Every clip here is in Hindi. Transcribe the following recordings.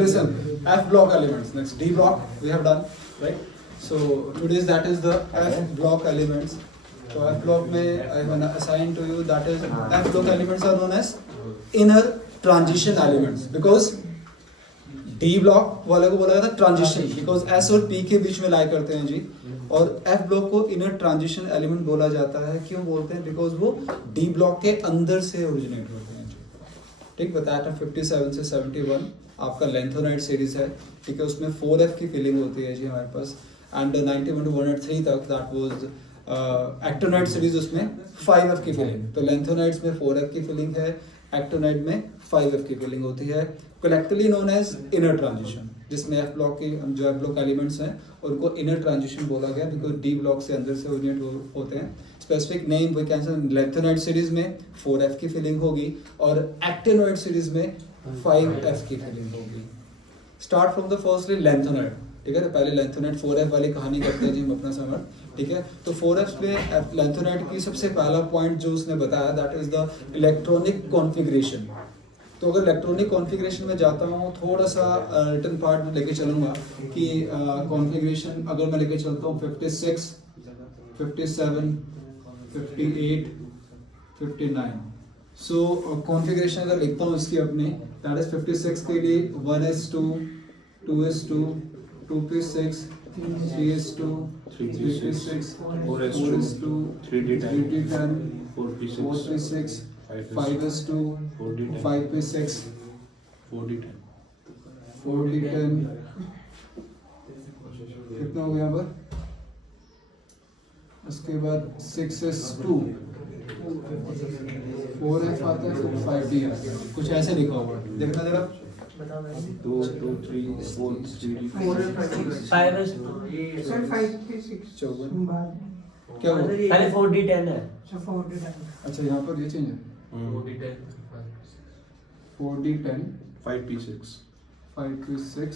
Listen, F block elements. Next, D block we have done, right? So today's that is the F block elements. So F block में I have assigned to you that is F block elements are known as inner transition elements because D block वाले को बोला जाता है transition because S और P के बीच में lie करते हैं जी और F block को inner transition element बोला जाता है क्यों बोलते हैं because वो D block के अंदर से originate होते हैं जी ठीक बताया था 57 से 71 आपका लेंथोनाइड सीरीज है ठीक है उसमें 4F की फिलिंग होती है जी हमारे पास एंड 91 to 103 तक दैट वाज एक्टोनाइड सीरीज उसमें 5F की फिलिंग तो लेंथोनाइड्स में 4F की फिलिंग है एक्टोनाइड में 5F की फिलिंग होती है collectively known as inner transition जिसमें F ब्लॉक की जो F ब्लॉक एलिमेंट्स हैं उनको इनर ट्रांजिशन बोला गया बिकॉज D ब्लॉक से अंदर से ओरिजिनेट होते हैं स्पेसिफिक नेम वी कैन से लेंथोनाइड सीरीज में 4F की फिलिंग होगी और एक्टिनोइड सीरीज में 5F की फिलिंग होगी स्टार्ट फ्रॉम द फर्स्टली लेंथोनाइड ठीक है पहले लेंथोनाइड 4F वाली कहानी करते हैं जी हम अपना समर ठीक है तो 4F में लेंथोनाइड की सबसे पहला पॉइंट जो उसने बताया that is the electronic configuration तो अगर इलेक्ट्रॉनिक कॉन्फ़िगरेशन में जाता हूँ थोड़ा सा रिटन पार्ट में लेके चलूँगा कि कॉन्फ़िगरेशन अगर मैं लेके चलता हूँ 56, 57, 58, 59 सो कॉन्फ़िगरेशन अगर लिखता हूँ इसकी अपनी दैट इज 56 के लिए 1s2, 2s2, 2p6, 3s2, 3p6, 4s2, 3d10, 4p6, 5s2, 5p6, 4d10 कितना हो गया यहाँ पर उसके बाद 6s2 4F आता है फिर 5D आता है कुछ ऐसे लिखा हुआ है देखना जरा 2, 2, 3, 4, 3, 5 क्या हुआ पहले 4D10 है अच्छा यहाँ पर ये चेंज है 4D10 5p6 5p6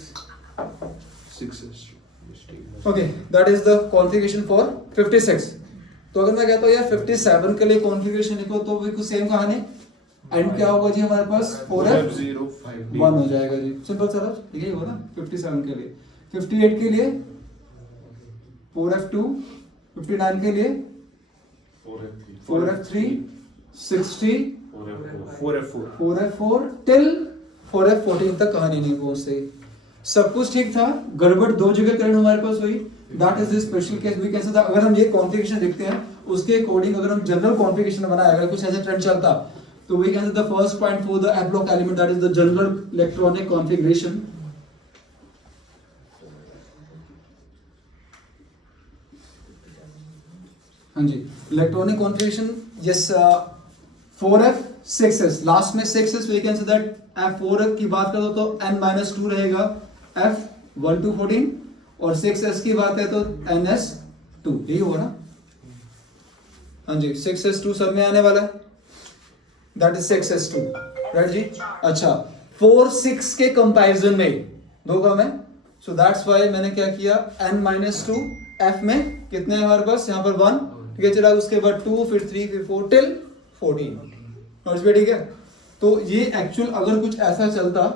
6s okay that is the configuration for 56 तो अगर मैं कहता हूँ यार 57 के लिए कॉन्फ़िगरेशन लिखो तो भी कुछ सेम कहानी एंड क्या होगा जी हमारे पास 4F 1 हो जाएगा जी सिंपल सा ठीक है होगा ना 57 के लिए 58 के लिए 4F2 59 के लिए 4F3 60 4F4 टिल 4F14 तक कहानी नहीं पहुंचती सब कुछ ठीक था गड़बड़ दो जगह करंट हमारे पास हुई that is the special case we can say अगर हम ये कॉन्फ़िगरेशन देखते हैं उसके अकॉर्डिंग अगर हम जनरल कॉन्फ़िगरेशन बनाए अगर कुछ ऐसा ट्रेंड चलता तो we can say the first point for the F block element that is the general electronic configuration हाँ जी electronic configuration yes 4F 6s last में 6s we can say that F4F की बात करो तो n-2 रहेगा F1 to 14 और 6s की बात है तो ns2 यही होगा ना हाँ जी 6s2 सब में आने वाला है दैट इज 6s2 राइट जी अच्छा 4-6 के कंपैरिजन में दो कम है सो दैट्स व्हाई मैंने क्या किया n-2 F में कितने हैं हमारे पास यहाँ पर 1 ठीक है चला उसके बाद 2 फिर 3 फिर 4 टिल 14 ठीक है तो ये एक्चुअल अगर कुछ ऐसा चलता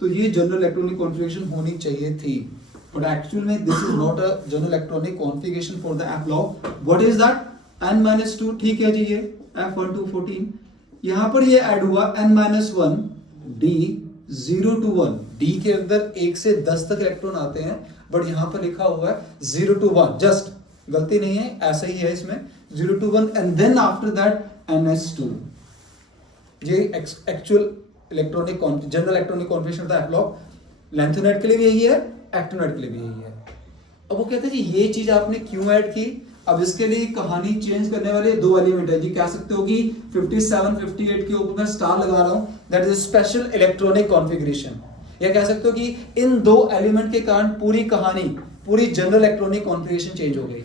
तो ये जनरल इलेक्ट्रॉनिक कॉन्फ़िगरेशन होनी चाहिए थी बट एक्चुअल में this is not a general electronic configuration for the F block what is that n-2 ठीक है जी ये F1 to 14 यहाँ पर ये ऐड हुआ n-1 D 0 to 1 D के अंदर 1 से 10 तक इलेक्ट्रॉन आते हैं बट यहाँ पर लिखा हुआ है 0 to 1 जस्ट गलती नहीं है ऐसा ही है इसमें 0 to 1 and then after that ns2 ये actual electronic general electronic configuration था F block लेंथोनाइड के लिए भी यही है एक्टिनोइड के लिए भी यही है अब वो कहते हैं जी ये चीज आपने क्यों ऐड की अब इसके लिए कहानी चेंज करने वाले दो एलिमेंट है जी कह सकते हो कि 57 58 के ऊपर मैं स्टार लगा रहा हूं that is special electronic configuration या कह सकते हो कि इन दो एलिमेंट के कारण पूरी कहानी पूरी जनरल इलेक्ट्रॉनिक कॉन्फ़िगरेशन चेंज हो गई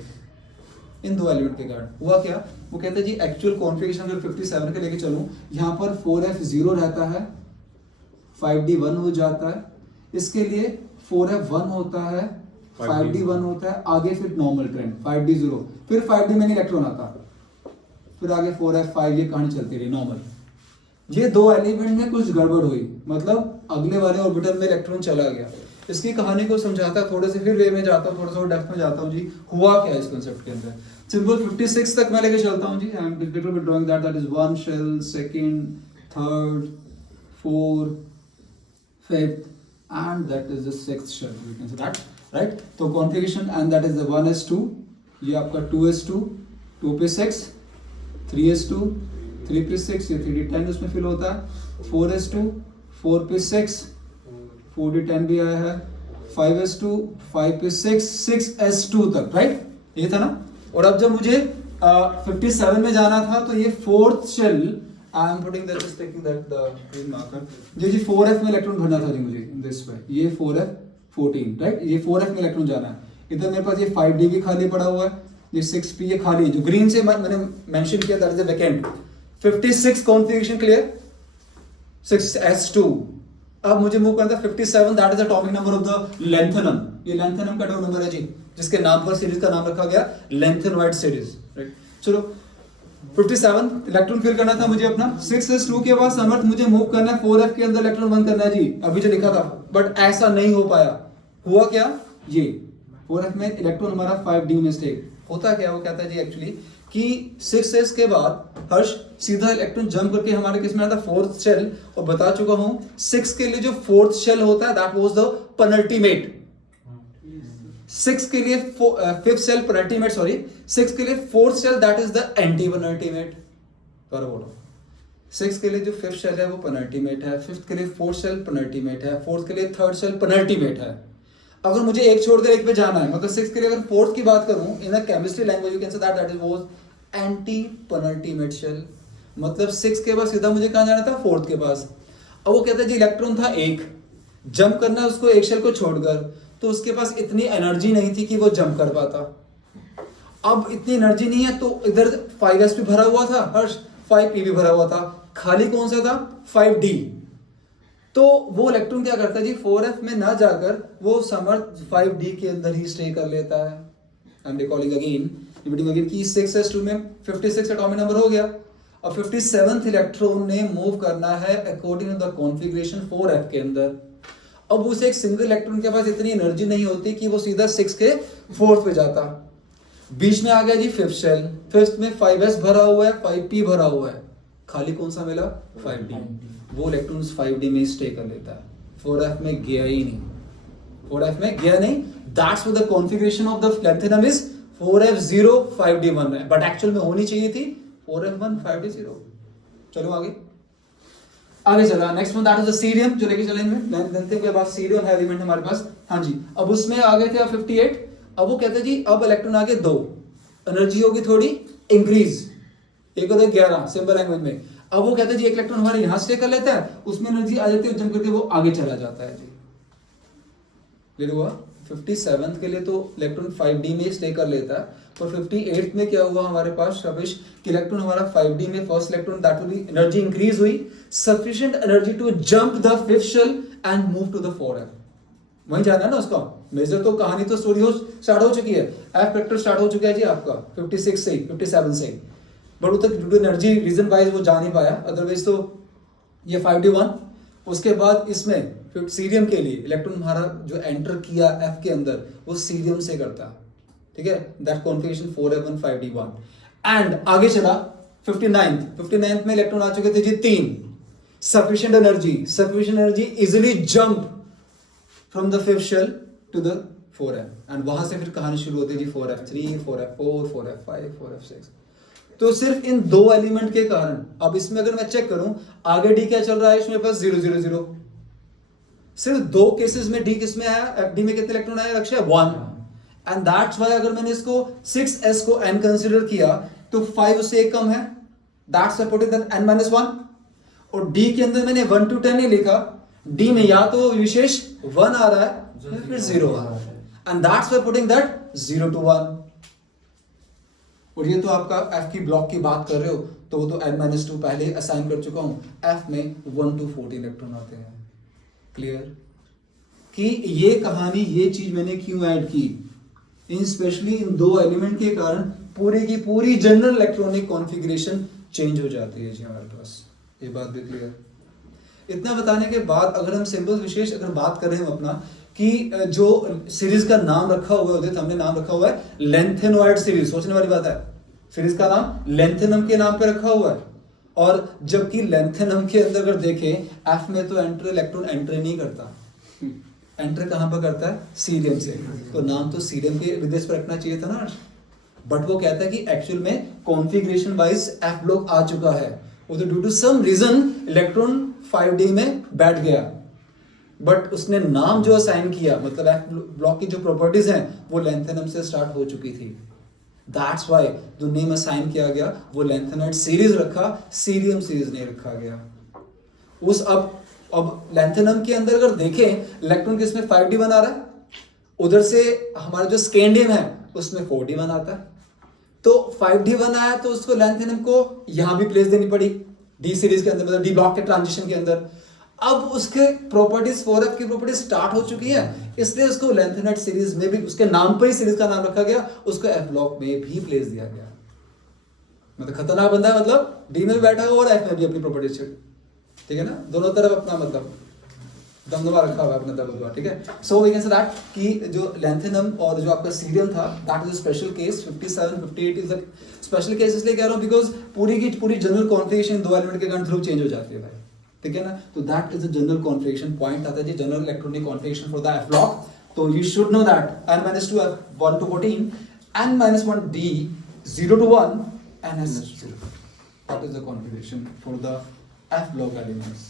इन दो एलिमेंट के कारण हुआ क्या वो कहते हैं जी एक्चुअल कॉन्फ़िगरेशन अगर 57 के लेके चलूं यहां पर 4F 0 रहता है 5D 1 हो जाता है इसके लिए 4F 1 होता है 5d1 होता है, आगे फिर नॉर्मल ट्रेंड 5d0, फिर 5d में इलेक्ट्रॉन आता, फिर आगे 4f5, ये कहानी चलती रही नॉर्मल। ये दो एलिमेंट में कुछ गड़बड़ हुई, मतलब अगले वाले ऑर्बिटल में इलेक्ट्रॉन चला गया। इसकी कहानी को समझाता थोड़े से फिर वे में जाता हूँ, थोड़ा सा डेप्थ में जाता हूँ जी, हुआ क्या इस कॉन्सेप्ट के अंदर। सिंपल 56 तक मैं लेके चलता हूँ जी। I am little bit drawing that is 1 shell, second, third, fourth, fifth and that is the sixth shell, you can say that, right? तो configuration and that is the 1s2, ये आपका 2s2, 2p6, 3s2, 3p6, ये 3d10 उसमें फिल होता है, 4s2, 4p6, 4d10 भी आया है, 5s2, 5p6, 6s2 तक, right? ये था ना। और अब जब मुझे 57 में जाना था तो ये fourth shell, I am putting that, just taking that the green marker, ये जी 4f में इलेक्ट्रॉन भरना था जी मुझे in this way, ये 4f14, right? ये 4f में इलेक्ट्रॉन जाना है। इधर मेरे पास ये 5d भी खाली पड़ा हुआ है, ये 6p ये खाली है, जो ग्रीन से मैंने मेंशन किया that is a vacant। 56 configuration clear, 6s2। अब मुझे मूव करना था 57, that is atomic number of the lanthanum. ये लैंथेनम का नंबर है जी, जिसके नाम पर सीरीज का नाम रखा गया लैंथेनोइड सीरीज, राइट? चलो 57 इलेक्ट्रॉन फिल करना था मुझे अपना। 6s2 के बाद समर्थ मुझे मूव करना है 4f के अंदर इलेक्ट्रॉन बंद करना है जी, अभी जो लिखा था, बट ऐसा नहीं हो पाया। हुआ क्या, ये 4f में इलेक्ट्रॉन हमारा 5d में स्टे होता क्या, वो कहता है जी एक्चुअली कि 6s के बाद हर्ष सीधा इलेक्ट्रॉन जंप करके हमारे किस में आता, फोर्थ शेल। और बता चुका हूं 6 के लिए जो फोर्थ शेल होता है दैट वाज द पेनल्टीमेट। 6 के लिए फिफ्थ सेल पेनल्टीमेट, सॉरी 6 के लिए fourth shell that is the anti penultimate. पर बोलो 6 के लिए जो फिफ्थ सेल है वो पेनल्टीमेट है, फिफ्थ के लिए फोर्थ सेल पेनल्टीमेट है, फोर्थ के लिए थर्ड सेल पेनल्टीमेट है। अगर मुझे एक छोड़कर एक पे जाना है, मतलब 6 के लिए अगर फोर्थ की बात करूं in a chemistry language you can say that is was anti penultimate shell. मतलब 6 के बाद सीधा मुझे कहां जाना था, फोर्थ के पास। अब वो कहता है जी इलेक्ट्रॉन था एक, जंप करना है उसको एक शेल को छोड़कर, तो उसके पास इतनी एनर्जी नहीं थी कि वो जंप कर पाता। अब इतनी एनर्जी नहीं है तो इधर 5s भी भरा हुआ था हर्ष, 5p भी भरा हुआ था, खाली कौन सा था, 5d। तो वो इलेक्ट्रॉन क्या करता है जी, 4f में ना जाकर वो समर्थ 5d के अंदर ही स्टे कर लेता है। I am recalling again, repeating again कि 6s2 में 56 एटॉमिक नंबर हो गया। अब 57th इलेक्ट्रॉन ने मूव करना है according to the configuration 4f के अंदर। अब उसे एक सिंगल इलेक्ट्रॉन के पास इतनी एनर्जी नहीं होती कि वो सीधा 6 के फोर्थ पे जाता। बीच में आ गया जी फिफ्थ शेल, फिफ्थ में 5s भरा हुआ है, 5p भरा हुआ है, खाली कौन सा मिला, 5d। वो इलेक्ट्रॉन 5d में स्टे कर लेता है, 4f में गया ही नहीं, 4f में गया नहीं। That's what the configuration of the lanthanum is 4f0 5d1 है, बट एक्चुअल में होनी चाहिए थी 4f1 5d0। चलो आगे चला, next one that is the cerium, जो लेके चलेंगे लैंथेनम के बाद सीरियम है एलिमेंट हमारे पास। हाँ जी, अब उसमें आ गए थे 58। अब वो कहते हैं जी अब इलेक्ट्रॉन आगे 2, एनर्जी होगी थोड़ी इंक्रीज, एक और 11 सिंपल लैंग्वेज में। अब वो कहते हैं जी एक इलेक्ट्रॉन हमारे यहां स्टे कर लेता है, उसमें एनर्जी आ जाती है, जंप करके वो आगे चला जाता है जी। क्लियर हुआ? 57 के लिए तो इलेक्ट्रॉन 5d में स्टे कर लेता है, और 58 में क्या हुआ हमारे पास शबिश कि इलेक्ट्रॉन हमारा 5d में first electron that will be energy increase हुई, sufficient energy to jump the fifth shell and move to the 4f। वहीं जाना है ना उसका मेजर, तो कहानी तो स्टोरी स्टार्ट हो चुकी है, एफ फैक्टर स्टार्ट हो चुका है जी आपका 56 से 57 से, बट वो तक due to energy reason wise वो जा नहीं पाया, अदरवाइज तो ये 5d1। उसके बाद इसमें फिर सीरियम के लिए इलेक्ट्रॉन हमारा जो एंटर किया एफ के अंदर वो सीरियम से करता, ठीक है, that configuration 4f1 5d1। And आगे चला 59th में इलेक्ट्रॉन आ चुके थे जी 3, sufficient energy easily jump from the fifth shell to the 4f, and वहां से फिर कहानी शुरू होती है जी 4f3 4f4 4f5 4f6। तो सिर्फ इन 2 एलिमेंट के कारण, अब इसमें अगर मैं चेक करूं आगे डी क्या चल रहा है, इसमें पास 0 0 0, सिर्फ 2 केसेस में डी किस में आया, एफडी में कितने इलेक्ट्रॉन आया अक्षय, 1। एंड दैट्स व्हाई अगर मैंने इसको 6s को n कंसीडर किया तो 5 उससे एक कम है, दैट्स सपोर्टेड दैन n-1। और डी के अंदर मैंने 1 to 10 नहीं लिखा, डी में या तो विशेष 1 आ रहा है फिर 0 आ रहा है, and that's why putting that 0 to 1। और ये तो आपका f की ब्लॉक की बात कर रहे हो तो वो तो n-2 पहले असाइन कर चुका हूं, f में 1 to 14 इलेक्ट्रॉन आते हैं। क्लियर? कि ये कहानी, ये चीज मैंने क्यों ऐड की, इन स्पेशली इन दो एलिमेंट के कारण पूरी की पूरी जनरल इलेक्ट्रॉनिक कॉन्फ़िगरेशन चेंज हो जाती है जी हमारे पास। ये बात भी क्लियर। इतना बताने के बाद अगर हम सिंबल विशेष अगर बात करें हम अपना कि जो सीरीज का नाम रखा हुआ है, हमने नाम रखा हुआ है लेंथेनॉइड सीरीज। सोचने वाली बात है, सीरीज का नाम लेंथेनम के नाम पे रखा हुआ है, और जबकि लेंथेनम के अंदर अगर देखें एफ में तो एंटर इलेक्ट्रॉन एंटर नहीं करता, एंटर कहां पर करता है, सीरियम से। तो नाम तो सीरियम के विदेश पर रखना चाहिए था ना, बट वो कहता है कि एक्चुअल में कॉन्फ़िगरेशन वाइज एफ ब्लॉक आ चुका है, वो तो due to some reason electron 5D में बैठ गया, बट उसने नाम जो असाइन किया, मतलब एफ ब्लॉक की जो प्रॉपर्टीज हैं वो लेंथेनम से स्टार्ट हो चुकी थी। दैट्स व्हाई जो नेम असाइन किया गया वो लेंथेनॉइड सीरीज रखा, सीरियम सीरीज नहीं रखा गया। उस अब लेंथेनम के अंदर अगर देखें इलेक्ट्रॉन किसमें 5D बना रहा है, उधर से हमारा जो स्कैंडियम है उसमें 4D आता है, तो 5D बनाया तो उसको लेंथेनम को यहां भी प्लेस देनी पड़ी डी सीरीज के अंदर, मतलब डी ब्लॉक के ट्रांजिशन के अंदर। अब उसके प्रॉपर्टीज 4F की प्रॉपर्टीज स्टार्ट हो चुकी है, इसलिए उसको लेंथेनॉइड सीरीज में भी उसके नाम पर ही सीरीज का नाम रखा गया, उसको एफ ब्लॉक में भी प्लेस दिया गया। मतलब खतरनाक बंदा है, मतलब डी में भी बैठा हुआ और एफ में भी अपनी प्रॉपर्टीज, ठीक है ना, दोनों तरफ अपना मतलब दमदमा रखा हुआ अपना दबदबा, ठीक है। So we can say that कि जो लेंथेनम और जो आपका सीरियम था that is a special case. 57 58 is a special case, इसलिए कह रहा हूं बिकॉज पूरी की पूरी जनरल कॉन्फ़िगरेशन दो एलिमेंट के कारण ध्रुव चेंज हो जाती है भाई, ठीक है ना। तो that is the general configuration point आता है जी, general electronic configuration for the F block. तो you should know that n-2 f 1 to 14 n-1 d 0 to 1 ns0, that is the configuration for the f block elements।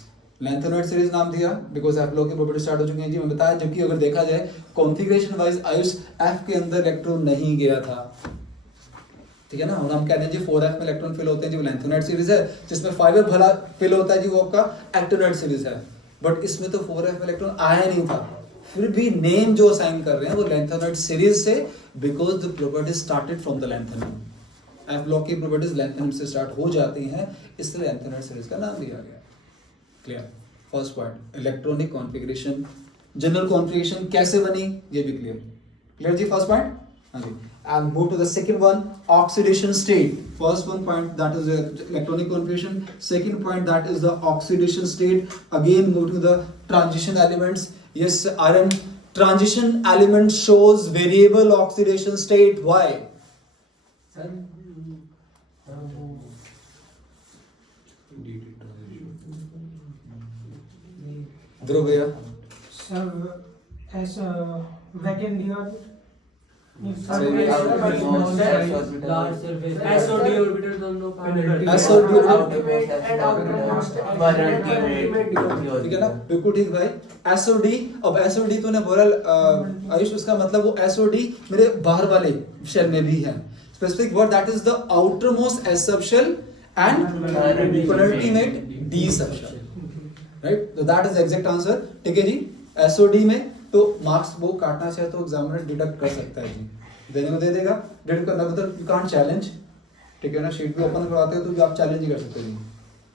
Lanthanoid series नाम दिया बिकॉज एफ ब्लॉक की प्रॉपर्टी स्टार्ट हो चुकी है जी, मैं बताया। जबकि अगर देखा जाए कॉन्फ़िगरेशन वाइज आयुष एफ के अंदर इलेक्ट्रॉन नहीं गया था, ठीक है ना। और हम कह रहे हैं जी 4F में इलेक्ट्रॉन फिल होते हैं जी, वो लेंथेनॉइड सीरीज है। जिसमें 5F भला फिल होता है जी, वो आपका एक्टिनॉइड सीरीज है, बट इसमें तो 4F में इलेक्ट्रॉन आया नहीं था, फिर भी नेम जो असाइन कर रहे हैं वो लेंथेनॉइड सीरीज से, because the property started from the lanthanum. F block की प्रॉपर्टीज लेंथेनम से स्टार्ट हो जाती हैं, इसलिए लेंथेनॉइड सीरीज का नाम दिया गया। Clear. First point electronic configuration, general configuration कैसे बनी ये भी क्लियर। क्लियर जी फर्स्ट पॉइंट, हाँ जी। And move to the second one, oxidation state. First one point that is electronic configuration. Second point that is the oxidation state. Again move to the transition elements. Yes, iron transition element shows variable oxidation state. Why? ध्रुव भैया। Sir, as a vacant d orbit. ठीक है ना, बिल्कुल ठीक भाई। एसओडी, अब एसओडी तूने बोला आयुष, उसका मतलब वो एसओडी मेरे बाहर वाले शेल में भी है। Specific word that is the outer most S subshell and penultimate D subshell, right. तो दैट इज एग्जैक्ट आंसर, ठीक है जी। एसओडी में तो मार्क्स वो काटना चाहे तो एग्जामिनर डिडक्ट कर सकता है जी, देने को दे देगा। डिडक्ट करना मतलब यू कांट चैलेंज, ठीक है ना। शीट भी ओपन करवाते हो तो भी आप चैलेंज ही कर सकते हो जी,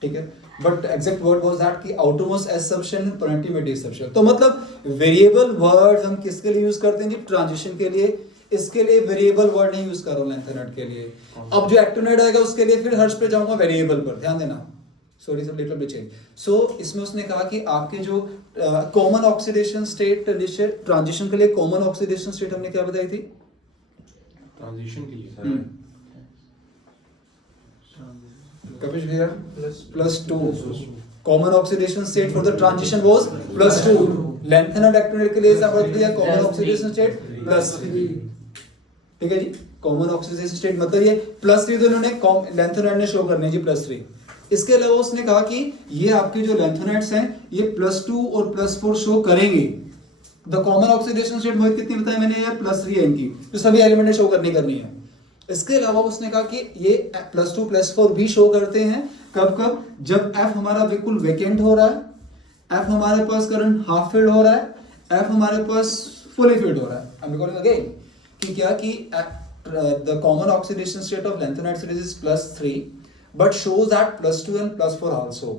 ठीक है। But exact word was that कि outermost S subshell and penultimate D subshell. तो मतलब वेरिएबल वर्ड हम किसके लिए यूज करते हैं जी, ट्रांजिशन के लिए। इसके लिए वेरिएबल वर्ड नहीं यूज करो लेंथेनॉइड के लिए। अब जो एक्टिनॉइड आएगा उसके लिए फिर हर्ष पे जाऊंगा वेरिएबल पर, ध्यान देना। Sorry sir little bit change. So इसमें उसने कहा कि आपके जो कॉमन ऑक्सीडेशन स्टेट ट्रांजिशन के लिए कॉमन ऑक्सीडेशन स्टेट हमने क्या बताई थी ट्रांजिशन के लिए कपिश भैया +2। Common oxidation state for the transition was +2। Lanthanoid actinoid के लिए दिया कॉमन ऑक्सीडेशन स्टेट +3, ठीक है जी। कॉमन ऑक्सीडेशन स्टेट मतलब ये +3 तो इन्होंने लेंथेनॉइड ने शो करने जी +3। इसके अलावा उसने कहा कि ये आपके जो लेंथेनॉइड्स हैं ये +2 और +4 शो करेंगे। द कॉमन ऑक्सीडेशन स्टेट मोहित कितनी बताई मैंने यार, +3 है इनकी, तो सभी एलिमेंट ने शो करनी है। इसके अलावा उसने कहा कि ये +2 +4 भी शो करते हैं कब जब F हमारा बिल्कुल वेकेंट हो रहा है, F हमारे पास करंट हाफ फील्ड हो रहा है, F हमारे पास फुली फील्ड हो रहा है। आई एम रिकॉर्डिंग अगेन कि क्या कि the common oxidation state of lanthanoid series is +3 but shows that +2 and +4 also,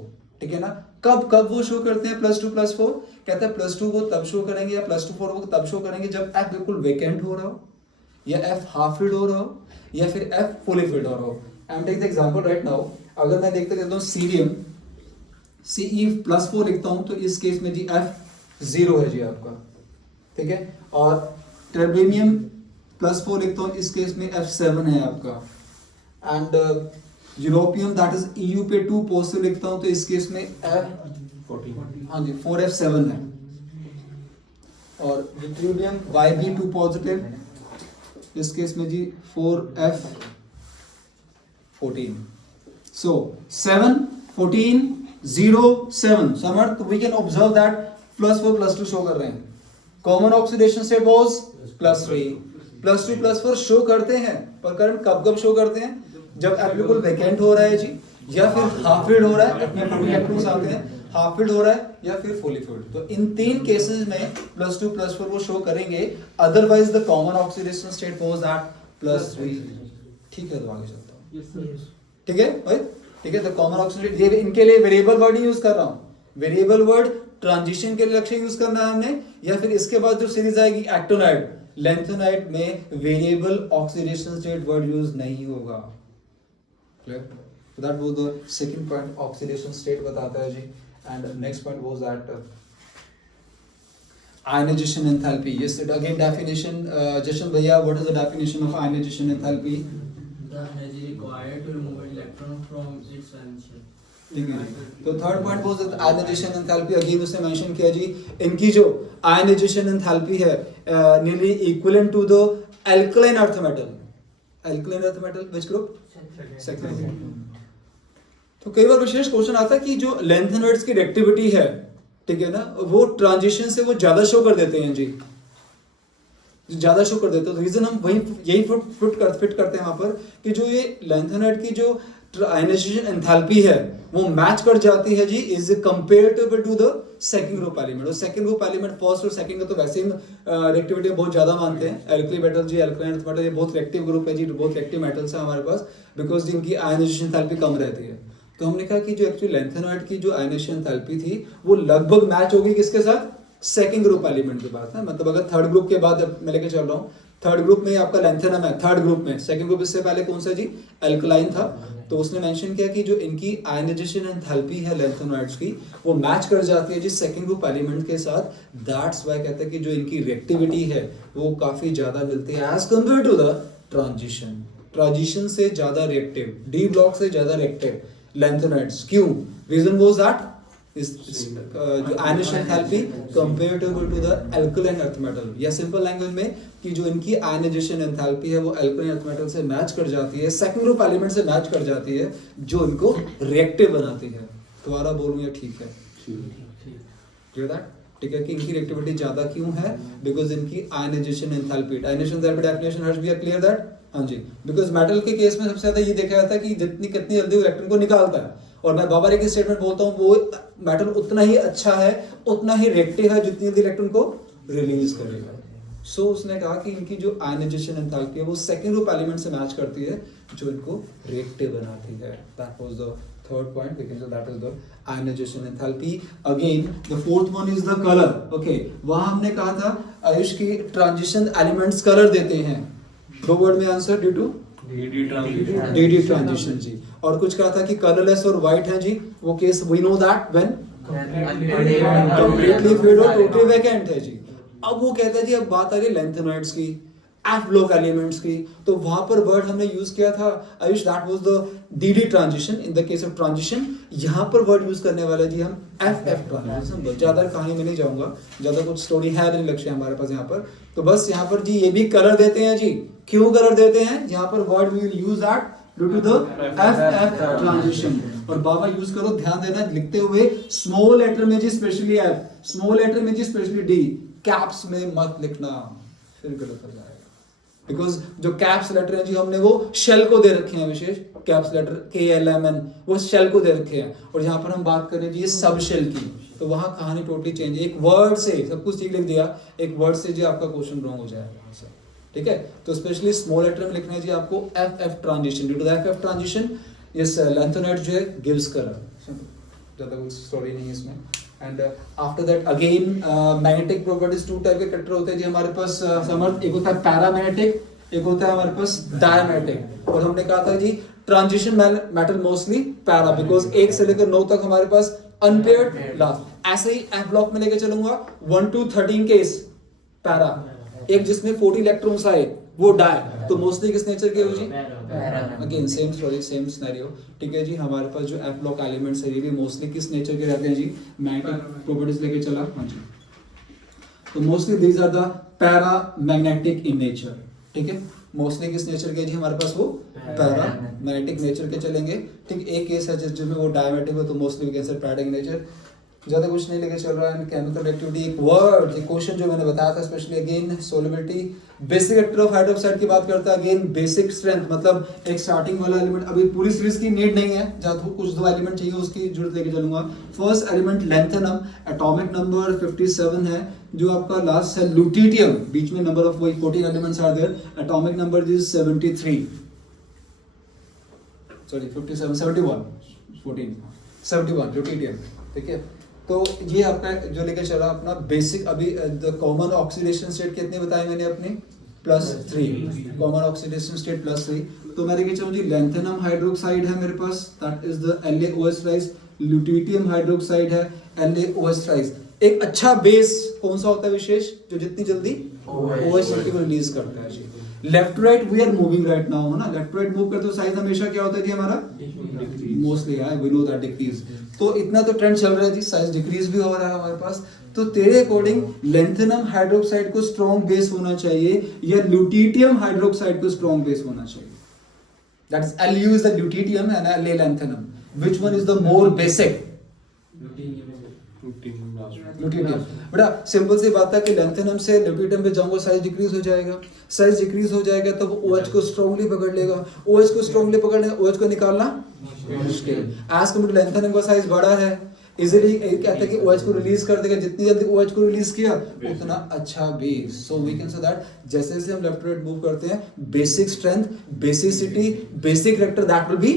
ठीक है ना। कब वो शो करते हैं +2 +4, कहता है +2 वो तब शो करेंगे या +2 वो तब शो करेंगे जब f बिल्कुल वेकेंट हो रहा हो, या f हाफ फिल्ड हो रहा हो, या फिर f फुली फिल्ड हो रहा हो। I am take the example right now, अगर मैं देखते रहता हूँ सीरियम Ce+4 लिखता हूँ तो इस केस में जी f 0 है जी आपका, ठीक है, और टर्बेनियम +4 लिखता हूँ इस केस में f7 है आपका, and europium that is EU पे 2 पॉजिटिव लिखता हूँ तो इस केस में f14, हाँ जी 4f7 है, और ड्यूटेरियम YB2 पॉजिटिव इस केस में जी 4f14। So 7, 14, 0, 7. Samar, we can observe that +4 +2 show कर रहे हैं। Common oxidation state was +3, +2 +4 show करते हैं, पर करंट कब शो करते हैं? जब F बिल्कुल वैकेंट हो रहा है जी, या फिर हाफ फिल्ड हो रहा है, अपने फुल इलेक्ट्रॉन्स आते हैं, हाफ फिल्ड हो रहा है या फिर फुली फिल्ड। तो इन 3 केसेस में +2 +4 वो शो करेंगे, otherwise the common oxidation state was that +3। ठीक है, तो आगे चलता हूं। ठीक है भाई, ठीक है, तो कॉमन ऑक्सीडेशन, ये इनके लिए वेरिएबल वर्ड ही यूज कर रहा हूँ। वेरिएबल वर्ड ट्रांजिशन के लिए लक्ष्य यूज करना है हमने, या फिर इसके बाद जो सीरीज आएगी एक्टोनाइड, लैंथेनाइड में variable oxidation state word use नहीं होगा। Clear? So that was the second point, oxidation state बताता है जी, and next point was that ionization enthalpy. Yes, again definition, Jashan Bhaiya, what is the definition of ionization enthalpy? The energy required to remove an electron from its valence. ठीक है, तो third point was ionization enthalpy. Again उसने मेंशन किया जी, इनकी जो आयनाइजेशन एंथैल्पी है nearly equivalent to the alkaline earth metal. Alkaline earth metal which group? Second. तो कई बार विशेष क्वेश्चन आता है कि जो लैंथेनॉइड्स की रिएक्टिविटी है, ठीक है ना, वो ट्रांजिशन से वो ज्यादा शो कर देते हैं जी, ज्यादा शो कर देते हैं। तो रीजन हम वही यही फिट करते हैं वहां पर कि जो ये लैंथेनॉइड की जो आयनाइजेशन एंथैल्पी है वो मैच कर जाती है जी, is comparative to the second group element. और सेकंड ग्रुप एलिमेंट फर्स्ट और सेकंड का तो वैसे ही रिएक्टिविटी बहुत ज्यादा मानते हैं। एल्कली मेटल जी, अल्कलाइन अर्थ मेटल, ये बहुत रिएक्टिव ग्रुप है जी, बहुत रिएक्टिव मेटल्स है हमारे पास, बिकॉज जिनकी आयनाइजेशन एंथैल्पी कम रहती है। तो हमने कहा कि जो एक्चुअली लैंथेनॉइड की जो आयनाइजेशन एंथैल्पी थी वो लगभग मैच होगी किसके साथ? सेकंड ग्रुप एलिमेंट के बाद है। मतलब अगर थर्ड ग्रुप के बाद मैं लेके चल रहा हूँ, थर्ड ग्रुप में आपका लैंथेनम है, थर्ड ग्रुप में, सेकंड ग्रुप इससे पहले कौन सा जी? अल्कलाइन था। तो उसने मेंशन किया कि जो इनकी आयनाइजेशन एंथैल्पी है लैंथेनॉइड्स की, वो मैच कर जाती है जी सेकंड ग्रुप एलिमेंट के साथ। दैट्स व्हाई कहते हैं कि जो इनकी रिएक्टिविटी है वो काफी ज्यादा मिलती है as compare to the transition. Transition से ज्यादा रिएक्टिव, डी ब्लॉक से ज्यादा रिएक्टिव लैंथेनॉइड्स। क्यों? रीजन वाज दैट जो ionization enthalpy comparative to the alkaline earth metal, या सिंपल लैंग्वेज में कि जो इनकी आयनाइजेशन एंथैल्पी है वो अल्कलाइन अर्थ मेटल से मैच कर जाती है, सेकंड ग्रुप एलिमेंट से मैच कर जाती है, जो इनको रिएक्टिव बनाती है। दोबारा बोलूं या ठीक है? Clear that? ठीक है कि इनकी रिएक्टिविटी ज्यादा क्यों है? बिकॉज इनकी ionization enthalpy, ionization enthalpy definition Harsh भी क्लियर दैट? हाँ जी, बिकॉज मेटल के केस में सबसे ज्यादा ये देखा जाता है कि कितनी जल्दी वो इलेक्ट्रॉन को निकालता है। और मैं बाबा रे की स्टेटमेंट बोलता हूँ, वो मेटल उतना ही अच्छा है, उतना ही रिएक्टिव है जितनी जल्दी इलेक्ट्रॉन को रिलीज करेगा। सो उसने कहा कि इनकी जो आयनाइजेशन एंथैल्पी है वो सेकंड ग्रुप एलिमेंट से मैच करती है, जो इनको रिएक्टिव बनाती है। That was the third point, we can say that is the ionization enthalpy. Again the fourth one is the colour. Okay, वहां हमने कहा था आयुष की ट्रांजिशन एलिमेंट्स कलर देते हैं। दो वर्ड में answer, due to D transition जी। और कुछ कहा था कि कलरलेस और व्हाइट है जी, वो case we know that when completely filled और टोटली वैकेंट है जी। अब वो कहता है जी, अब बात आ रही है लैंथेनॉइड्स की, एफ ब्लॉक एलिमेंट्स की, तो वहां पर वर्ड हमने यूज किया था Ayush, that was the DD transition. In the case of transition यहाँ पर वर्ड यूज करने वाला जी हम एफ ट्रांजिशन। ज्यादा कहानी में नहीं जाऊंगा, ज्यादा कुछ स्टोरी है नहीं, लक्ष्य हमारे पास यहाँ पर। तो बस यहाँ पर जी ये भी कलर देते हैं जी। क्यों कलर देते हैं? यहाँ पर word we will use that due to the F transition. और बाबा यूज करो, ध्यान देना लिखते हुए, स्मॉल लेटर में जी स्पेशली एफ, स्मॉल लेटर में जी स्पेशली डी, कैप्स में मत लिखना, फिर गलत हो जाएगा। बिकॉज जो कैप्स लेटर है जी, हमने वो शेल को दे रखे हैं, विशेष कैप्स लेटर KLMN, वो शेल को दे रखे हैं। और यहाँ पर हम बात कर रहे हैं जी सब शेल की, तो वहां कहानी टोटली चेंज है। एक वर्ड से सब कुछ ठीक लिख दिया, एक वर्ड से जी आपका क्वेश्चन रॉन्ग हो जाएगा। ठीक है, तो स्पेशली स्मॉल लेटर में लिखना है जी आपको F transition. Due to the F transition yes lanthanoid जो है गिव्स कलर। ज्यादा कुछ स्टोरी नहीं है इसमें। And after that again magnetic properties two type के करेक्टर होते हैं जी हमारे पास समर्थ, एक होता है पैरामैग्नेटिक, एक होता है हमारे पास डायमैग्नेटिक। और हमने कहा था जी transition metal mostly para, because 1 से लेकर 9 तक हमारे पास अनपेयर्ड लास्ट। ऐसे ही एफ ब्लॉक में लेके चलूंगा 1 to 13 केस पैरा, एक जिसमें 40 इलेक्ट्रॉन्स आए वो डाय, तो मोस्टली किस नेचर के हो जी? Again same story same scenario, ठीक है जी। हमारे पास जो एफ ब्लॉक एलिमेंट्स है ये मोस्टली किस नेचर के रहते हैं जी? मैग्नेटिक प्रॉपर्टीज लेके चला, हाँ जी। तो mostly these are the paramagnetic in nature, ठीक है। मोस्टली किस नेचर के जी हमारे पास? वो पैरा मैग्नेटिक नेचर के चलेंगे, ठीक। एक केस है जिसमें वो डायमेटिक हो, तो mostly we can say paramagnetic nature. ज्यादा कुछ नहीं लेके चल रहा है। केमिकल एक्टिविटी एक वर्ड, एक क्वेश्चन जो मैंने बताया था specially again solubility, basic actor of hydroxide की बात करता है। अगेन बेसिक स्ट्रेंथ, मतलब एक स्टार्टिंग वाला एलिमेंट, अभी पूरी सीरीज की नीड नहीं है, जहाँ कुछ 2 एलिमेंट चाहिए उसकी जरूरत लेके चलूंगा। First element lanthanum, atomic number 57 है। जो आपका लास्ट है लुटिटियम, बीच में नंबर ऑफ वही 14 elements are there, atomic number is 73, sorry 57 71 14 71 lutetium, ठीक है। तो ये आपका जो लेके चला अपना बेसिक, अभी द कॉमन ऑक्सीडेशन स्टेट कितने बताए मैंने अपने? +3, कॉमन ऑक्सीडेशन स्टेट +3। तो मैं लेके चलूं जी लैंथेनम हाइड्रोक्साइड है मेरे पास, that is the LaOH thrice. Lutetium hydroxide है LaOH ट्राइस। एक अच्छा बेस कौन सा होता है विशेष, जो जितनी जल्दी OH को रिलीज करता है जी। Left to right we are moving right now, है ना। लेफ्ट टू राइट मूव करते हो साइज हमेशा क्या होता है जी हमारा? Mostly I we know that decrease. तो इतना तो ट्रेंड चल रहा है जी, साइज डिक्रीज भी हो रहा है हमारे पास। तो तेरे अकॉर्डिंग लैंथेनम हाइड्रोक्साइड को स्ट्रॉन्ग बेस होना चाहिए या ल्यूटिटियम हाइड्रोक्साइड को स्ट्रॉन्ग बेस होना चाहिए? That is Lu is the lutetium and La lanthanum. Which one is the more basic? ल्यूटिटियम। बड़ा सिंपल सी बात है कि लैंथेनम से ल्यूटिटियम पे जाऊंगा साइज डिक्रीज हो जाएगा, साइज डिक्रीज हो जाएगा तब OH को स्ट्रांगली पकड़ लेगा, OH को स्ट्रांगली पकड़ने OH को निकालना मुश्किल। एज कम्पेयर टू लैंथेनम का साइज बड़ा है, इजीली कहते हैं कि OH को रिलीज कर देगा, जितनी जल्दी OH को रिलीज किया उतना अच्छा base. So we can say that जैसे जैसे हम लेफ्ट राइट मूव करते हैं basic strength, basicity, basic character that will be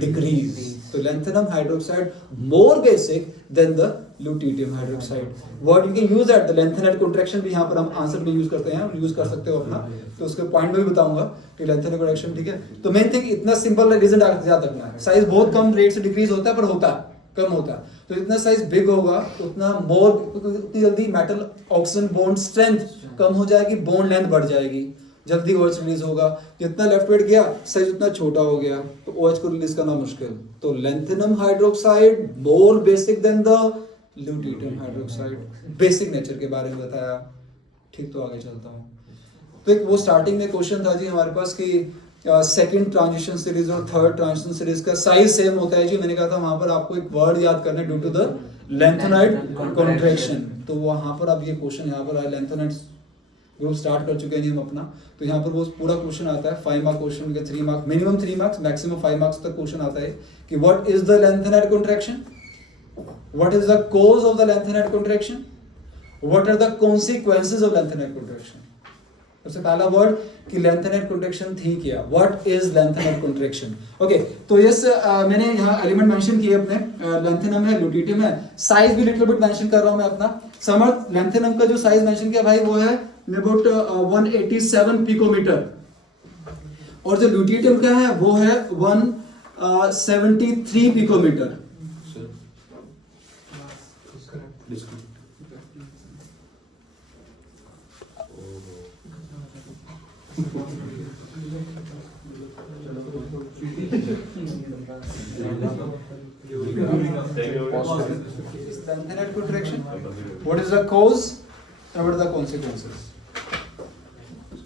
decrease. तो lanthanum hydroxide more basic than the lutetium hydroxide. What you can use at the lanthanide contraction भी यहाँ पर हम आंसर में यूज करते हैं, यूज कर सकते हो अपना, तो उसके पॉइंट में भी बताऊंगा कि lanthanide contraction, ठीक है। तो मेन थिंग इतना सिंपल रीजन याद रखना है, साइज बहुत कम रेट से डिक्रीज होता है पर होता है कम होता है। तो इतना साइज बिग होगा उतना मोर, उतनी जल्दी मेटल ऑक्सीजन बॉन्ड स्ट्रेंथ कम हो जाएगी, बॉन्ड लेंथ बढ़ जाएगी, जल्दी OH रिलीज होगा। जितना लेफ्ट वेट गया साइज उतना छोटा हो गया, तो OH को रिलीज करना मुश्किल। तो lanthanum hydroxide more basic than the lutetium hydroxide. Basic nature के बारे में बताया, ठीक। तो आगे चलता हूँ। तो एक वो स्टार्टिंग में क्वेश्चन था जी हमारे पास कि सेकंड ट्रांजिशन सीरीज और थर्ड ट्रांजिशन सीरीज का साइज सेम होता है जी। मैंने कहा था वहां पर आपको एक वर्ड याद करना है, due to the lanthanide contraction. तो वहां पर अब ये क्वेश्चन यहाँ पर आया, लैंथेनाइड ग्रुप स्टार्ट कर चुके हैं जी हम अपना। तो यहाँ पर वो पूरा क्वेश्चन आता है 5 मार्क क्वेश्चन के 3 mark, minimum 3 marks, maximum 5 marks तक क्वेश्चन आता है कि what is the lanthanide contraction, what is the cause of the lanthanide contraction, what are the consequences of lanthanide contraction. सबसे पहला वर्ड कि लैंथेनाइड कॉन्ट्रैक्शन थी क्या, what is lanthanide contraction. Okay, तो यस मैंने यहाँ एलिमेंट मेंशन किए अपने, लैंथेनम है, ल्यूटिटियम है, साइज भी लिटिल बिट मेंशन कर रहा हूं मैं अपना। समर्थ लैंथेनम का जो साइज मेंशन किया भाई वो है अबाउट 187 पिकोमीटर, और जो ल्यूटिटियम का है वो है 173 picometre. Lanthanide contraction. What is the cause and what are the consequences?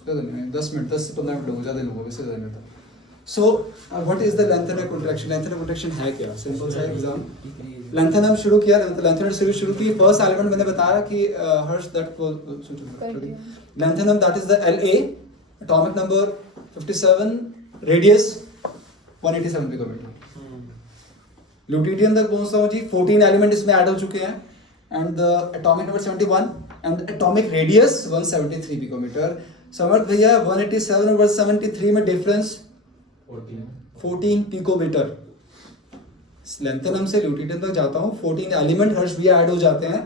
10 minute 10 से 15 मिनट लोग ज्यादा लोगों वैसे ज्यादा था। So what is the lanthanide contraction? Lanthanide contraction है क्या? सिंपल सा एग्जाम। लैंथेनम शुरू किया, लैंथेनाइड सीरीज शुरू की। फर्स्ट एलिमेंट मैंने बताया कि Harsh that lanthanum that is the La, atomic number 57, radius 187 picometre. Lutetium तक पहुंचता हूं जी, 14 एलिमेंट इसमें ऐड हो चुके हैं, and the atomic number 71 and atomic radius 173 picometre. Samarth भैया 187 और 173 में डिफरेंस 14 पिकोमीटर। लेंथेनम से ल्यूटिडियम तक जाता हूँ, 14 एलिमेंट हर्ष भी ऐड हो जाते हैं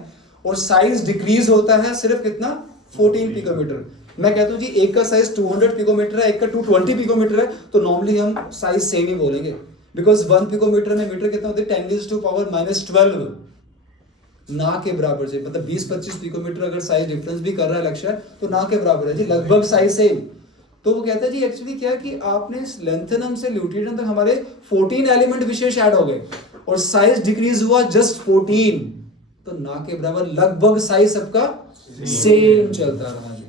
और साइज डिक्रीज होता है सिर्फ कितना 14 पिकोमीटर। मैं कहता हूँ जी एक का साइज 200 पिकोमीटर है, एक का 220 पिकोमीटर है, तो नॉर्मली हम साइज सेम ही बोलेंगे, बिकॉज 1 पिकोमीटर में मीटर कितना होता है 10⁻⁻12 ना के बराबर से, मतलब 20-25 पिकोमीटर अगर साइज डिफरेंस भी कर रहा है लेक्चर तो ना के बराबर है जी, लगभग साइज सेम। तो वो कहता है जी एक्चुअली क्या है कि आपने लेंथेनम से ल्यूटिडियम तक हमारे 14 एलिमेंट विशेष ऐड हो गए और साइज डिक्रीज हुआ जस्ट 14, तो ना के बराबर लगभग साइज सबका सेम चलता रहा जी,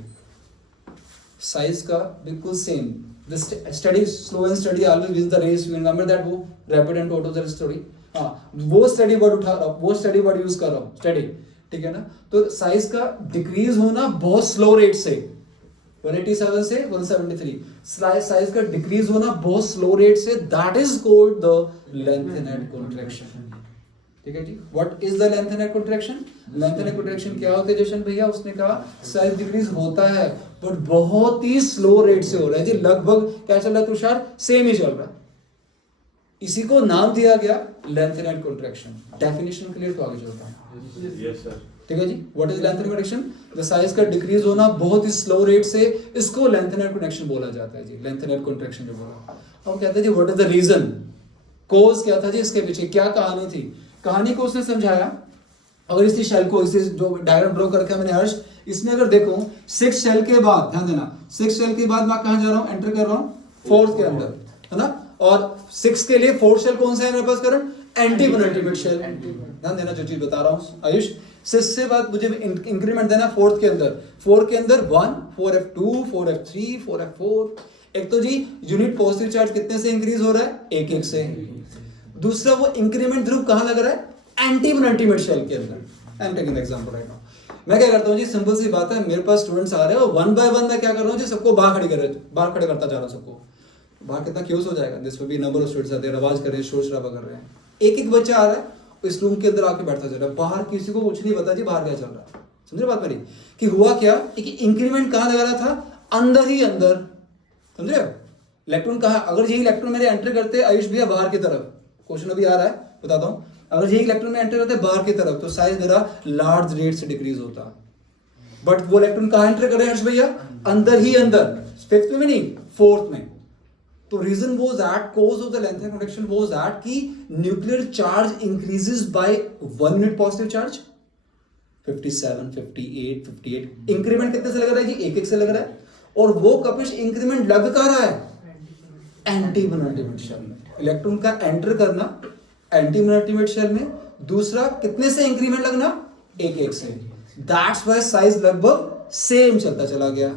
साइज का बिल्कुल same. The study slow and steady always wins the race. Remember that वो rapid and auto story, हाँ वो स्टडी वर्ड उठा रहा हूँ, वो स्टडी वर्ड यूज कर रहा हूँ, स्टडी, ठीक है ना। तो साइज का डिक्रीज होना बहुत स्लो रेट से 187 से 173, साइज का डिक्रीज होना बहुत स्लो रेट से, that is called the lanthanide contraction, ठीक है जी। What is the lanthanide contraction? Lanthanide contraction क्या होता है जशन भैया? उसने कहा साइज डिक्रीज होता है बट बहुत ही स्लो रेट से हो रहा है जी, लगभग क्या चल रहा है तुषार? सेम ही चल रहा है। इसी को नाम दिया गया लेंथेनेड कॉन्ट्रैक्शन। Definition clear? तो आगे चलता है। Yes sir. ठीक है जी। What is lanthanide contraction? The size का डिक्रीज होना बहुत ही स्लो रेट से, इसको लेंथेनेड कॉन्ट्रैक्शन बोला जाता है जी। लेंथेनेड कॉन्ट्रैक्शन जो बोला, अब कहते हैं जी व्हाट इज द रीजन, कोज क्या था जी इसके पीछे, क्या कहानी थी? कहानी को उसने समझाया। अगर इसी शेल को, इसी जो डायग्राम ड्रॉ करके मैंने हर्ष, इसमें अगर देखो 6 शेल के बाद, ध्यान देना 6 शेल के बाद मैं कहां जा रहा हूं? एंटर कर रहा हूं 4th के अंदर, है ना। और 6 के लिए 4th शेल कौन सा है मेरे पास करंट? Anti penultimate shell. ध्यान देना जो चीज बता रहा हूं आयुष, 6 से बाद मुझे इंक्रीमेंट देना 4th के अंदर। 4 के अंदर 1 4f2 4f3 4f4। एक तो जी यूनिट पॉजिटिव चार्ज कितने से इंक्रीज हो रहा है? 1 से। दूसरा वो इंक्रीमेंट ध्रुव कहां लग रहा है? एंटी पेनल्टीमेट शेल के अंदर। I am taking example right now. मैं क्या करता हूं जी, सिंपल सी बात है, मेरे पास स्टूडेंट्स आ रहे हैं और 1 बाय 1 मैं क्या कर रहा हूं जी, सबको बाहर खड़े करता जा रहा हूं सबको। बाहर कितना क्यूस हो जाएगा, this will be number of students are there, आवाज कर रहे हैं, शोर शराबा कर रहे हैं। एक बच्चा आ रहा है इस रूम के अंदर आके बैठता जा रहा है, बाहर किसी को कुछ नहीं पता जी बाहर क्या चल रहा है। समझे बात मेरी? कि हुआ क्या कि इंक्रीमेंट कहां लगा रहा था? अंदर ही अंदर। समझे? इलेक्ट्रॉन कहां? अगर यही इलेक्ट्रॉन मेरे एंटर करते आयुष भैया बाहर की तरफ, क्वेश्चन अभी आ रहा है बताता हूं, अगर यही इलेक्ट्रॉन में एंटर करते बाहर की तरफ तो साइज मेरा लार्ज रेट से डिक्रीज होता। बट वो इलेक्ट्रॉन कहां एंटर कर रहे हैं हर्ष भैया? अंदर ही अंदर, 5th में नहीं 4th में। तो reason was that, cause of the lanthanide contraction was that कि nuclear charge increases by 1 unit positive charge, 57 58 58। Increment कितने से लग रहा है जी? 1 से लग रहा है। और वो कपिश इंक्रीमेंट लग कहां रहा है? एंटी पेनल्टीमेट शेल में। इलेक्ट्रॉन का एंटर करना एंटी पेनल्टीमेट शेल में, दूसरा कितने से इंक्रीमेंट लगना? 1 से। दैट्स व्हाई साइज लगभग सेम चलता चला गया।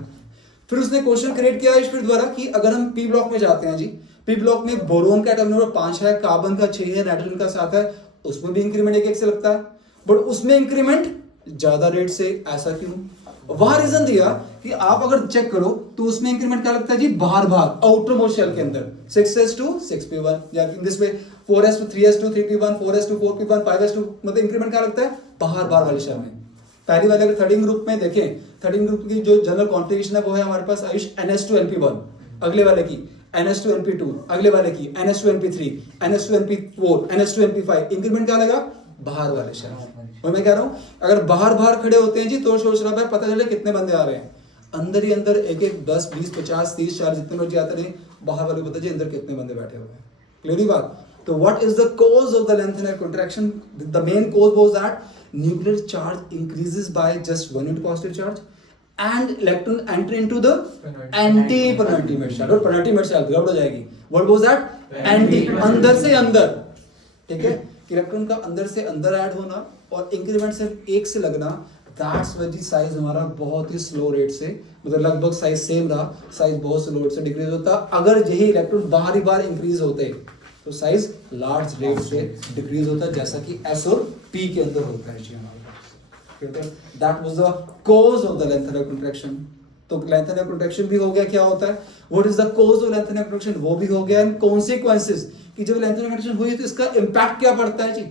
फिर उसने क्वेश्चन क्रिएट किया इस द्वारा कि अगर हम पी ब्लॉक में जाते हैं जी, पी ब्लॉक में बोरोन का एटॉमिक नंबर 5 है, कार्बन का 6 है, नाइट्रोजन का 7 है, उसमें भी इंक्रीमेंट 1 से लगता है, बट उसमें इंक्रीमेंट ज्यादा रेट से। ऐसा क्यों? वहां रीजन दिया कि आप अगर चेक करो तो उसमें इंक्रीमेंट क्या लगता है जी? बाहर आउटर मोस्ट शेल के अंदर 6s2 6p1, या this way 4s2 3s2 3p1 4s2 4p1 5s2, मतलब इंक्रीमेंट क्या लगता है? बाहर वाले शेल में। पहली वाले अगर 13 ग्रुप में देखें, 13 ग्रुप की जो जनरल कॉन्फ़िगरेशन है वो है हमारे पास आयुष NS2NP1, अगले वाले की NS2NP2, अगले वाले की NS2NP3, NS2NP4, NS2NP5। इंक्रीमेंट क्या लगा? बाहर वाले शेल। और मैं कह रहा हूं अगर बाहर खड़े होते हैं जी तो सोच रहा है पता चले कितने बंदे आ रहे हैं, अंदर ही अंदर 1 10 20 50 30 40 जितने मर्जी आते रहे, बाहर वाले को पता जी अंदर कितने बंदे बैठे हुए हैं। क्लियर बात? तो what is the cause of the lanthanide contraction? The main cause was that nuclear charge increases by just 1 unit positive charge and electron enter into the anti penultimate shell, और penultimate shell गड़बड़ हो जाएगी। what was that? anti, अंदर से अंदर, ठीक है। इलेक्ट्रॉन का अंदर से अंदर ऐड होना और इंक्रीमेंट सिर्फ 1 से लगना, दैट्स व्हाई जी साइज हमारा बहुत ही स्लो रेट से, मतलब लगभग साइज सेम रहा, साइज बहुत स्लो रेट से डिक्रीज होता। अगर यही इलेक्ट्रॉन बाहर ही बाहर इंक्रीज होते तो साइज लार्ज रेट से डिक्रीज होता, जैसा कि S और P के अंदर होता है जी हमारे पास। That was the cause of the lanthanide contraction. तो लेंथेनेड कॉन्ट्रैक्शन भी हो गया, क्या होता है? What is the cause of lanthanide contraction, वो भी हो गया। एंड कॉन्सिक्वेंसेस कि जब लेंथेनेड कॉन्ट्रैक्शन हुई तो इसका इंपैक्ट क्या पड़ता है जी?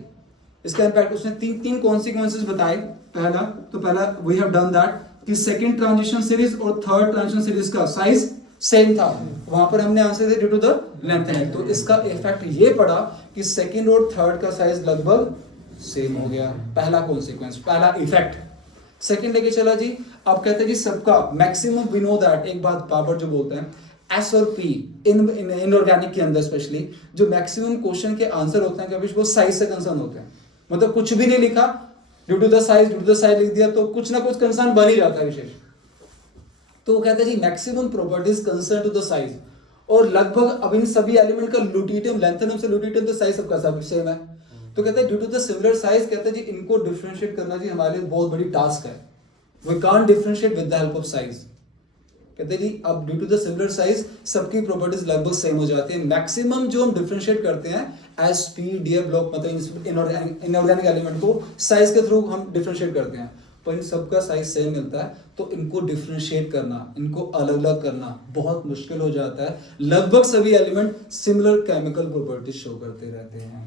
इसका इंपैक्ट उसने तीन कॉन्सिक्वेंसेस बताए। पहला वी हैव डन दैट कि सेकंड ट्रांजिशन सीरीज और थर्ड ट्रांजिशन सीरीज का साइज सेम था, वहां पर हमने आंसर दिया ड्यू टू द लेंथेनेट। तो इसका इफेक्ट ये पड़ा कि सेकंड और थर्ड का साइज लगभग सेम हो गया। पहला कॉन्सिक्वेंस, पहला इफेक्ट। सेकंड लेके चला जी, अब कहते हैं जी सबका मैक्सिमम वी नो दैट, एक बात बाबर जो बोलते हैं एस और पी इन इनऑर्गेनिक के अंदर स्पेशली जो मैक्सिमम क्वेश्चन के आंसर होते हैं कभी वो साइज से कंसर्न होते हैं। मतलब कुछ भी नहीं लिखा, ड्यू टू द साइज लिख दिया तो कुछ ना कुछ कंसर्न बन ही जाता है विशेष। तो वो कहते हैं जी maximum properties concern to the size, और लगभग अब इन सभी एलिमेंट का लुटिटियम, लेंथेनम से लुटिटियम तो साइज सबका सब सेम है। तो कहते हैं due to the similar size, कहते हैं जी इनको डिफरेंशिएट करना जी हमारे लिए बहुत बड़ी टास्क है। We can't differentiate with the help of size. कहते हैं जी अब due to the similar size सबकी प्रॉपर्टीज लगभग सेम हो जाती है। मैक्सिमम जो हम डिफरेंशिएट करते हैं एस पी डी ब्लॉक मतलब इनऑर्गेनिक एलिमेंट को साइज के थ्रू हम डिफरेंशिएट करते हैं, पर इन सबका साइज सेम मिलता है। तो इनको डिफरेंशिएट करना, इनको अलग अलग करना बहुत मुश्किल हो जाता है। लगभग सभी element similar chemical properties show करते रहते हैं।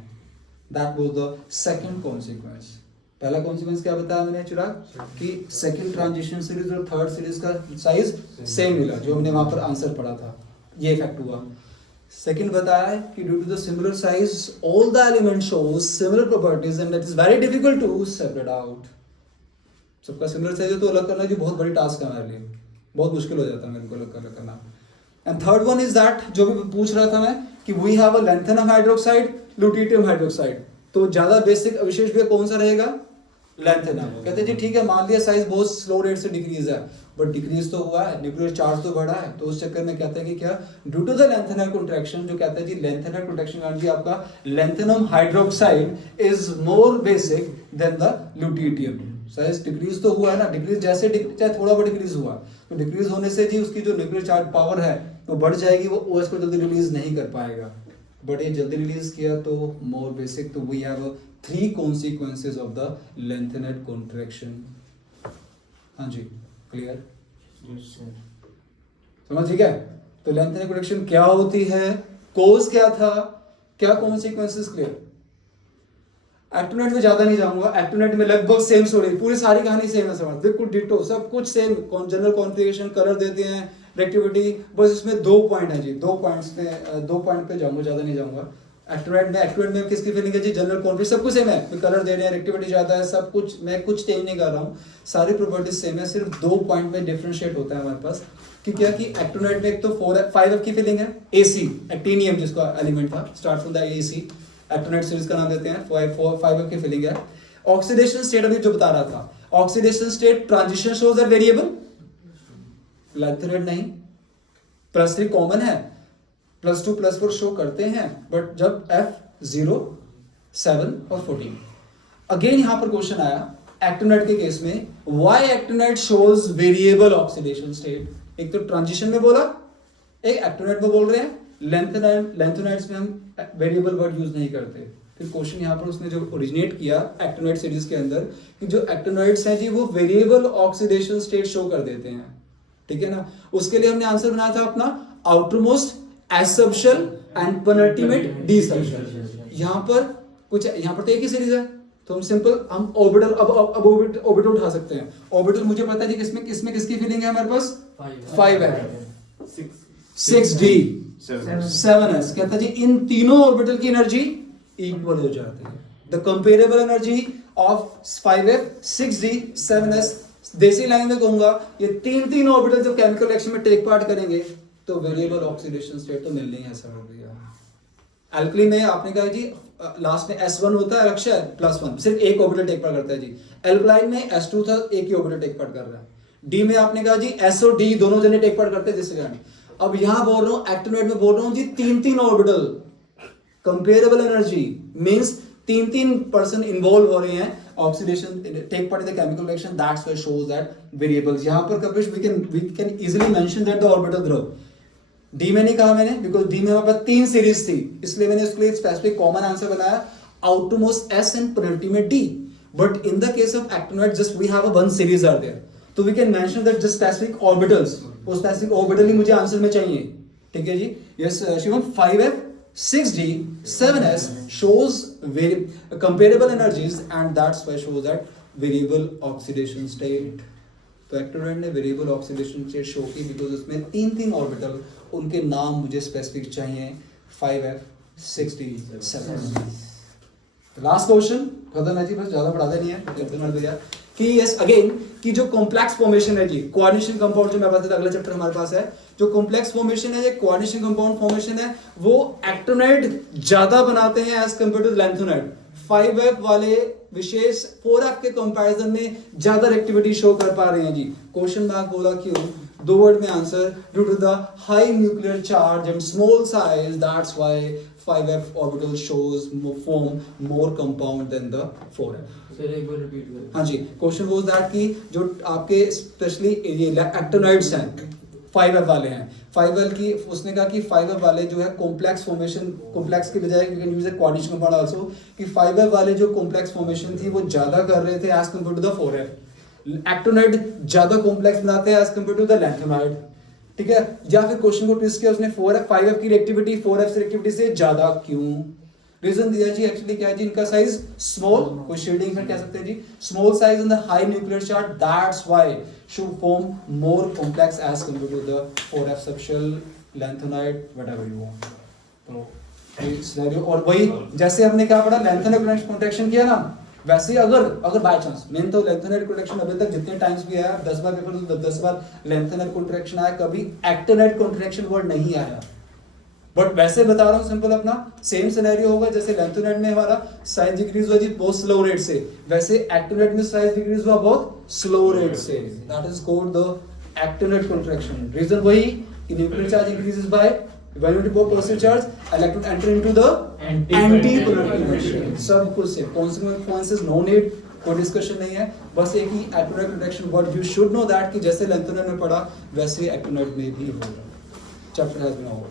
That was the second consequence. पहला कॉन्सिक्वेंस क्या बताया मैंने चिराग, कि सेकंड ट्रांजिशन सीरीज और थर्ड सीरीज का साइज सेम मिला, जो हमने वहां पर आंसर पढ़ा था, ये इफेक्ट हुआ। सेकंड बताया है कि due to the similar size all the element shows similar properties and it is very difficult to separate out. सबका सिमिलर साइज है तो अलग करना जी बहुत बड़ी टास्क है हमारे लिए, बहुत मुश्किल हो जाता है मेरे को अलग करना। And third one is that, जो भी पूछ रहा था मैं, कि we have a lanthanum hydroxide, lutetium hydroxide. तो ज्यादा बेसिक अविशेष भी कौन सा रहेगा, लेंथेनम। कहते हैं जी ठीक है, मान लिया साइज बहुत स्लो रेट से डिक्रीज है, बट डिक्रीज तो हुआ है, न्यूक्लियर चार्ज तो बढ़ा है। तो उस चक्कर में कहते हैं कि क्या, due to the lanthanide contraction, जो कहते हैं जी लेंथेनल कॉन्ट्रैक्शन जी आपका lanthanum hydroxide is more basic than the lutetium. Size decrease तो हुआ है ना, डिक्रीज जैसे चाहे थोड़ा बहुत डिक्रीज हुआ, तो डिक्रीज होने से जी उसकी जो न्यूक्लियर चार्ज पावर है वो बढ़ जाएगी, वो ओएस को जल्दी रिलीज नहीं कर पाएगा। बट ये जल्दी रिलीज किया तो मोर बेसिक। तो we have 3 consequences of the lengthened contraction। हाँ जी, क्लियर, समझ ठीक है। तो लेंथेनेड कॉन्ट्रैक्शन क्या होती है, कोज क्या था, क्या कॉन्सिक्वेंसेस, क्लियर। एक्टिनोइड में ज्यादा नहीं जाऊंगा, एक्टिनोइड में लगभग सेम स्टोरी, पूरी सारी कहानी सेम है, समझ बिल्कुल डिटो, सब कुछ सेम, जनरल कॉन्फ़िगरेशन, कलर देते हैं, रिएक्टिविटी, बस इसमें 2 पॉइंट है जी, 2 पॉइंट पे जाऊंगा, ज्यादा नहीं जाऊंगा। एक्टिनोइड में किसकी फीलिंग है जी, जनरल कॉन्फ़िगरेशन सब कुछ सेम है, कलर दे रहे हैं, रिएक्टिविटी ज्यादा है, सब कुछ, मैं कुछ चेंज नहीं कर रहा हूँ, सारी प्रॉपर्टीज सेम है, सिर्फ 2 पॉइंट में डिफरेंशिएट होता है हमारे पास। कि क्या कि एक्टिनोइड में एक तो 5F की फीलिंग है, AC एक्टिनियम जिसका एलिमेंट था, start from the AC, actinoid series का नाम देते हैं, 5F की फीलिंग है। ऑक्सीडेशन स्टेट अभी जो बता रहा था, oxidation state transition shows are variable, lanthanide नहीं, +3 कॉमन है, +2 +4 शो करते हैं, बट जब F0, 7 और 14। अगेन यहां पर क्वेश्चन आया एक्टिनोइड के केस में, why actinoid shows variable oxidation state. एक तो ट्रांजिशन में बोला, एक एक्टिनोइड में बोल रहे हैं, लेंथेनाइड्स में हम वेरिएबल वर्ड यूज नहीं करते। फिर क्वेश्चन यहाँ पर उसने जो ओरिजिनेट किया एक्टिनोइड सीरीज के अंदर, कि जो एक्टिनोइड्स हैं जी वो वेरिएबल ऑक्सीडेशन स्टेट शो कर देते हैं, ठीक है ना। उसके लिए हमने आंसर बनाया था अपना आउटरमोस्ट एसब्शल एंड पेनल्टीमेट डीसब्शल। यहाँ पर कुछ, यहाँ पर तो एक ही सीरीज है, तो हम सिंपल हम ऑर्बिटल अब ऑर्बिटल उठा सकते हैं। ऑर्बिटल मुझे पता है जी किसमें किसकी फीलिंग है हमारे पास, 5 है, 6d, 7s। कहता है जी इन तीनों ऑर्बिटल की एनर्जी इक्वल हो जाती है। The comparable energy of 5f, 6d, 7s, देसी लाइन में कहूंगा, ये तीन ऑर्बिटल जब केमिकल रिएक्शन में टेक पार्ट करेंगे तो वेरिएबल ऑक्सीडेशन स्टेट तो मिलनी है सर। एल्कली में आपने कहा जी लास्ट में S1 होता है, लक्ष्य +1, सिर्फ एक ऑर्बिटल टेक पार्ट करता है जी। एल्कलाइन में S2 था, एक ही ऑर्बिटल टेक पार्ट कर रहा है। डी में आपने कहा जी S और D दोनों जने टेक पार्ट करते हैं, जिसके कारण अब यहां बोल रहा हूं एक्टिनोइड में बोल रहा हूं जी 3 orbital, comparable energy means 3 person involve हो रहे हैं oxidation, take part in the chemical reaction, that's why shows that variables. यहां पर कपिश we can easily mention that the orbital द्रव। डी में नहीं कहा मैंने, बिकॉज डी में हमारे पास 3 सीरीज थी, इसलिए मैंने उसके लिए स्पेसिफिक कॉमन आंसर बनाया outermost S and penultimate D। But in the case of actinoid just we have a 1 series are there, तो we can mention that just specific orbitals, वो स्पेसिफिक ऑर्बिटल ही मुझे आंसर में चाहिए, ठीक है जी। Yes Shivam, 5f, 6d, 7s shows comparable energies and that's why shows that variable oxidation state। तो एक्टिनोइड ने वेरिएबल ऑक्सीडेशन स्टेट शो की बिकॉज उसमें 3 ऑर्बिटल, उनके नाम मुझे स्पेसिफिक चाहिए 5f67। लास्ट क्वेश्चन खत्म है जी, बस ज्यादा बढ़ा देनी है भैया कि यस अगेन कि जो कॉम्प्लेक्स फॉर्मेशन है जी, कोऑर्डिनेशन कंपाउंड जो मैं बताता था, अगला चैप्टर हमारे पास है, जो कॉम्प्लेक्स फॉर्मेशन है, ये कोऑर्डिनेशन कंपाउंड फॉर्मेशन है, वो एक्टिनोइड ज्यादा बनाते हैं as compare to lanthanoid. 5f वाले विशेष 4f के कंपैरिजन में ज्यादा एक्टिविटी शो कर पा रहे हैं जी। क्वेश्चन मार्क बोला क्यों? 2 वर्ड में answer, due to the high nuclear charge and small size, that's why 5f orbital shows form more compound than the 4f। Sir एक बार रिपीट करें। हाँ जी, क्वेश्चन वाज दैट कि जो आपके स्पेशली ये एक्टिनोइड्स हैं 5f वाले हैं, 5f की उसने कहा कि 5f वाले जो है कॉम्प्लेक्स फॉर्मेशन, कॉम्प्लेक्स के बजाय you can use A coordination compound also, कि 5f वाले जो कॉम्प्लेक्स फॉर्मेशन थी वो ज्यादा कर रहे थे as compare to the 4f। Actinoid ज्यादा कॉम्प्लेक्स बनाते हैं as compare to the lanthanoid, ठीक है। या फिर क्वेश्चन को ट्विस्ट किया उसने, 4f 5f की रिएक्टिविटी 4f से रिएक्टिविटी से ज्यादा क्यों? रीजन दिया जी, एक्चुअली क्या है जी, इनका साइज स्मॉल, कोई शेडिंग में कह सकते हैं जी, small size in the high nuclear charge, that's why should form more complex as compare to the 4f subshell, lanthanoid, whatever you want. तो सिनेरियो, और वही जैसे हमने क्या पढ़ा, लैंथेनोइड कॉन्ट्रैक्शन किया ना, वैसे अगर बाय चांस मेन तो लैंथेनोइड कॉन्ट्रैक्शन अभी तक जितने टाइम्स भी आया 10 बार पेपर तो 10 बार लैंथेनोइड कॉन्ट्रैक्शन आया, कभी एक्टिनोइड कॉन्ट्रैक्शन वर्ड नहीं आया। बट वैसे बता रहा हूं सिंपल, अपना सेम सिनेरियो होगा, जैसे लैंथेनोइड में हमारा साइज डिक्रीज हुआ जी बहुत स्लो रेट से, वैसे एक्टिनोइड में साइज डिक्रीज हुआ बहुत स्लो रेट से, that is called the actinoid contraction. Reason वही कि nuclear charge increases by when you report positive charge, electron enter into the antipolar direction। सब कुछ से consequences no need, कोई डिस्कशन नहीं है, बस एक ही actinoid contraction word you should know that कि जैसे लैंथेनोइड में पढ़ा वैसे एक्टिनोइड में भी होगा। Chapter has been over.